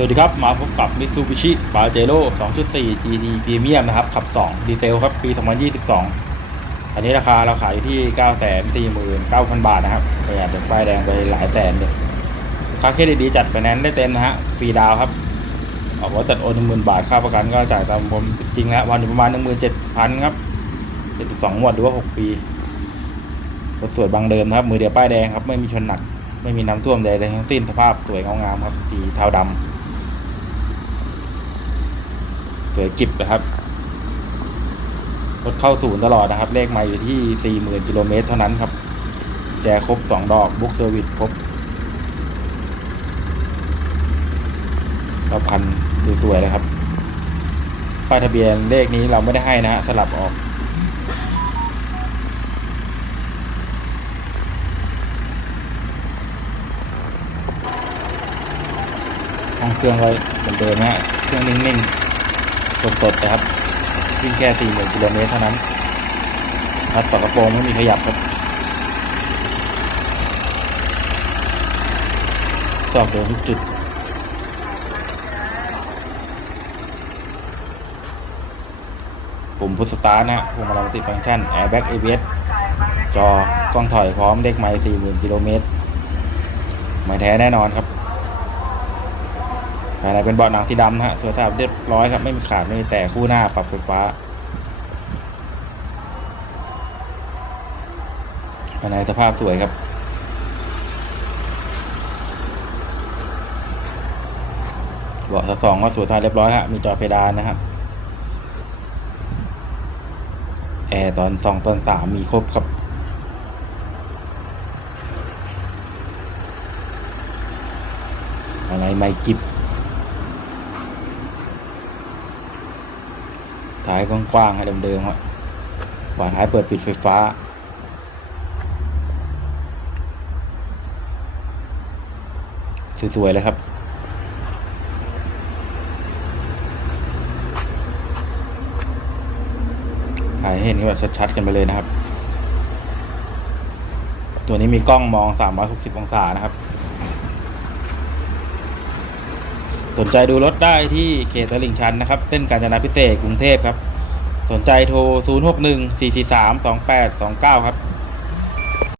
สวัสดีครับ มาพบกับ Mitsubishi Pajero 2.4 GT Premium นะครับ ขับ 2 ดีเซลครับ ปี 2022 อันนี้ราคาเราขายอยู่ที่ 949,000 บาทนะครับประหยัดจากป้ายแดงไปหลายแสนเลยค่าเครดิตดีจัดไฟแนนซ์ได้เต็มนะฮะ ฟรีดาวครับ ออกรถจัดโอน10,000 บาท ค่าประกันก็จ่ายตามผมจริงแล้ววันอยู่ประมาณ 17,000 ครับ 72งวดหรือว่า 6 ปีรถสวยบางเดิมนะครับ มือเดียวป้ายแดงครับ ไม่มีชนหนัก ไม่มีน้ำท่วมใดๆทั้งสิ้น สภาพสวยเงางามครับสีเทาดำส วยกิบนะครับ รถเข้าศูนย์ตลอดนะครับ เลขไมาอยู่ที่ 40,000กิโลเมตรเท่านั้นครับ แจครบ 2 ดอกบุ๊กเซอร์วิสครบรอบคันสวยๆเลยครับ ป้ายทะเบียนเลขนี้เราไม่ได้ให้นะฮะสลับออกห้องเครื่องไว้เหมือนเดิมนฮะเครื่องนิ่งๆ สดๆนะครับ วิ่งแค่40,000กิโลเมตรเท่านั้นครับฝากระโปรงไม่มีขยับครับจอกเดิมทุกจุดปุ่มพุทสตาร์ทนะฮะพวงมาลัยติฟังก์ชัน Airbag ABS จอกล้องถอยพร้อมเด็กไมล์40,000กิโลเมตรไม่แท้แน่นอนครับ ภายในเป็นเบาะหนังสีดำนะฮะสวยสะอาดเรียบร้อยครับ ไม่มีขาดไม่มีแต่คู่หน้าปรับไฟฟ้าภายในสภาพสวยครับเบาะสองก็สวยสะอาดเรียบร้อยฮะมีจอเพดานนะครับแอร์ตอนสองตอนสามมีครบครับอะไรไม่กิบ ท้ายกว้างๆให้เดิมๆครับฝาท้ายเปิดปิดไฟฟ้า สวยๆเลยครับถ่ายให้เห็นแบบชัดๆกันไปเลยนะครับ ตัวนี้มีกล้องมอง 360 องศานะครับ สนใจดูรถได้ที่เขตตลิ่งชันนะครับ เส้นกาญจนาพิเศษกกรุงเทพครับ สนใจโทร 061 443 2829 ครับ